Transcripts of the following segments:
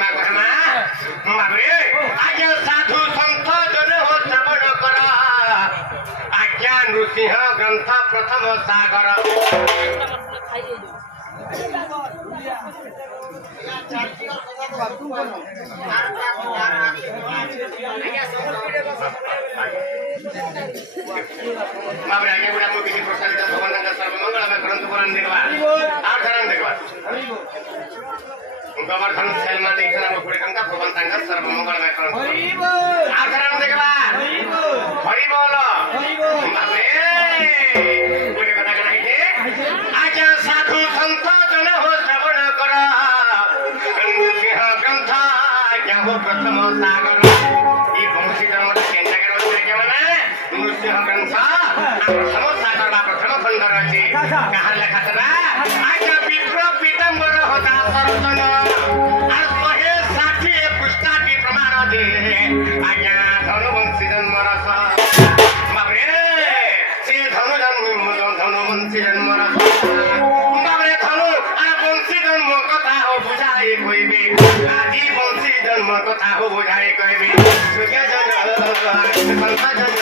महिमा कहमा बाबरे आज्ञा साधु संत जन हो श्रवण कर आज्ञा नृसिंह ग्रंथ प्रथम सागर बाबरे आज्ञा गुड़ा मुझे प्रसादित भगवान का सर्वमंगल में ग्रंथ पुराण देखवा आधारण देखवा गोवर्धन सेलमा देखना गुड़े कंका भगवान का सर्वमंगल में ग्रंथ आधारण देखवा हरि बोल बाबरे गुड़े कथा कहना है आज्ञा साधु संत जन हो श्रवण कर नृसिंह ग्रंथ आज्ञा हो प्रथम सागर ई वंशी धर्म केंद्र के माने नृसिंह ग्रंथ प्रथम सागर बा प्रथम खंड रची कहार लेखा था आज्ञा विप्र पीताम्बर होता सरतन আর 160 पृष्ठाटी प्रमाण दे आज्ञा धनुवंशी जन्म रस बाबरे से धनुवंशी जन्म रस बाबरे धनु আর वंशी जन्म कथा हो बुझाई कइबे आदि वंशी जन्म कथा हो बुझाई कइबे सुखे जन संत जन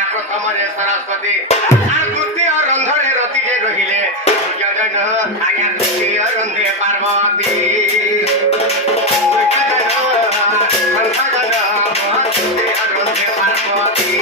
सरस्वती द्वितीय रंधने रति रहिले आज्ञा तृतीय रंधे पार्वती रंधे पार्वती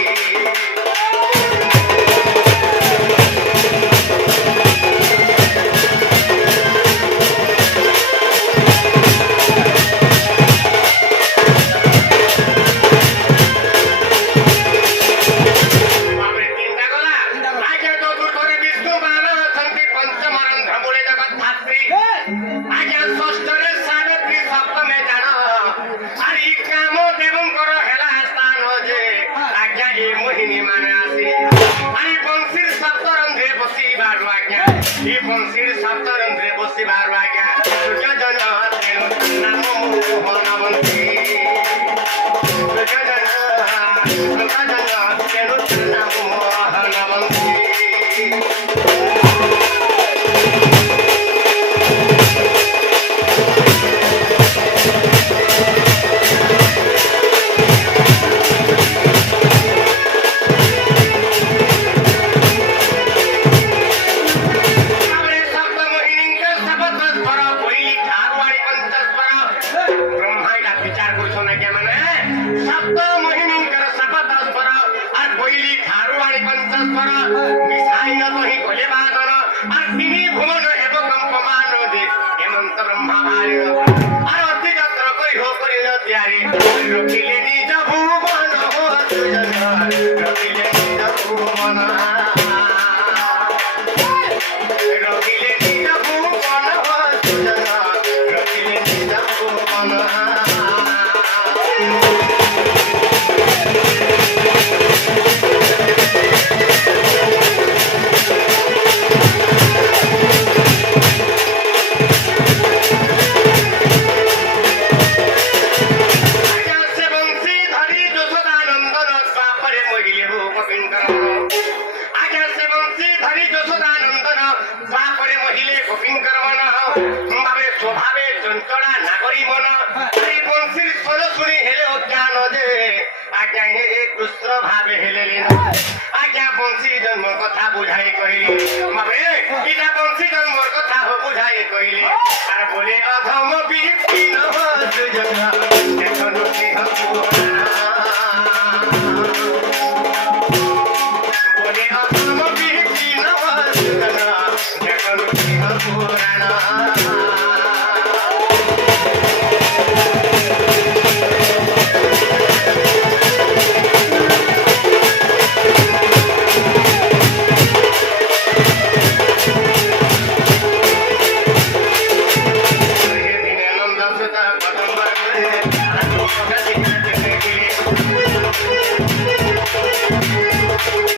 ই বংশীর সপ্তরন্ধ্রে বসিবার আজ্ঞা সুযোজন তেণু নাম মোহনবন্তী সুযোজন তেণু নাম মোহনবন্তী রখিলে নিজ ভুবন রখিলে নিজ ভুবন রখিলে নিজ ভুবন রখিলে নিজ ভুবন স্বভাবে চঞ্চলা নাগরী মন বংশীর স্বর শুনি হেলে অজ্ঞান যে আজ্ঞা হে কৃষ্ণ ভাবে হেলে আজ্ঞা বংশী জন্ম কথা বুঝাই কহিলি বাবে ইটা বংশী জন্মর কথা বুঝাই কহিলি আর বলে অধম বিপিন সুযোগ এখন